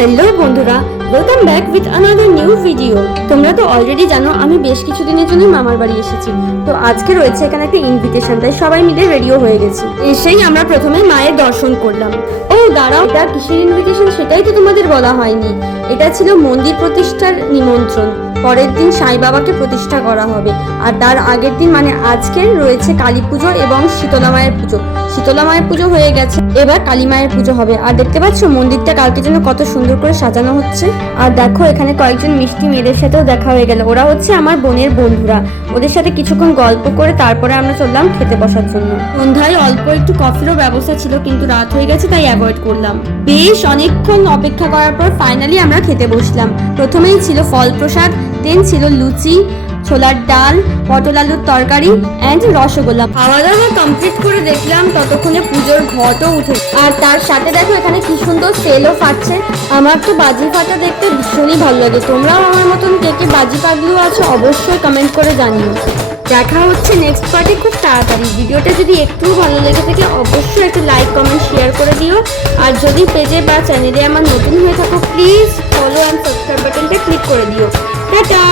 Hello বন্ধুরা, welcome back with another new video. তোমরা তো অলরেডি জানো আমি বেশ কিছুদিনের জন্য মামার বাড়ি এসেছি। তো আজকে রয়েছে এখানে একটা ইনভিটেশন, তাই সবাই মিলে রেডিও হয়ে গেছি। এসেই আমরা প্রথমে মায়ের দর্শন করলাম। ও দাঁড়াও, এটা কিসের ইনভিটেশন সেটাই তো তোমাদের বলা হয়নি। এটা ছিল মন্দির প্রতিষ্ঠার নিমন্ত্রণ। পরের দিন সাই বাবাকে প্রতিষ্ঠা করা হবে, আর তার আগের দিন মানে আজকে রয়েছে কালী পুজো এবং শীতলা মায়ের পুজো। শীতলা মায়ের পুজো হয়ে গেছে, এবার কালী মায়ের পুজো হবে। আর দেখতে পাচ্ছ মন্দিরটা কালকে জন্য কত সুন্দর করে সাজানো হচ্ছে। আর দেখো এখানে কয়েকজন মিষ্টি মেয়েদের সাথেও দেখা হয়ে গেল। ওরা হচ্ছে আমার বোনের বন্ধুরা। ওদের সাথে কিছুক্ষণ গল্প করে তারপরে আমরা চললাম খেতে বসার জন্য। সন্ধ্যায় অল্প একটু কফিরও ব্যবস্থা ছিল, কিন্তু রাত হয়ে গেছে তাই অ্যাভয়েড করলাম। বেশ অনেকক্ষণ অপেক্ষা করার পর ফাইনালি আমরা খেতে বসলাম। প্রথমেই ছিল ফল প্রসাদ, দেন ছিল লুচি, ছোলার ডাল, পটল আলুর তরকারি অ্যান্ড রসগোল্লা। খাওয়া দাওয়া কমপ্লিট করে দেখলাম ততক্ষণে পুজোর ঘটও উঠে, আর তার সাথে দেখো এখানে কি সুন্দর সেলও ফাটছে। আমার তো বাজি ফাটা দেখতে ভীষণই ভালো লাগে। তোমরাও আমার মতন কে কে বাজি পাগলু আছো অবশ্যই কমেন্ট করে জানিও। দেখা হচ্ছে নেক্সট পার্টে খুব তাড়াতাড়ি। ভিডিওটা যদি একটু ভালো লেগে থাকে অবশ্যই একটা লাইক কমেন্ট শেয়ার করে দিও। আর যদি পেজে বা চ্যানেলে আমার নতুন হয়ে থাকো প্লিজ ফলো অ্যান্ড সাবস্ক্রাইব বাটনটা ক্লিক করে দিও। টাটা।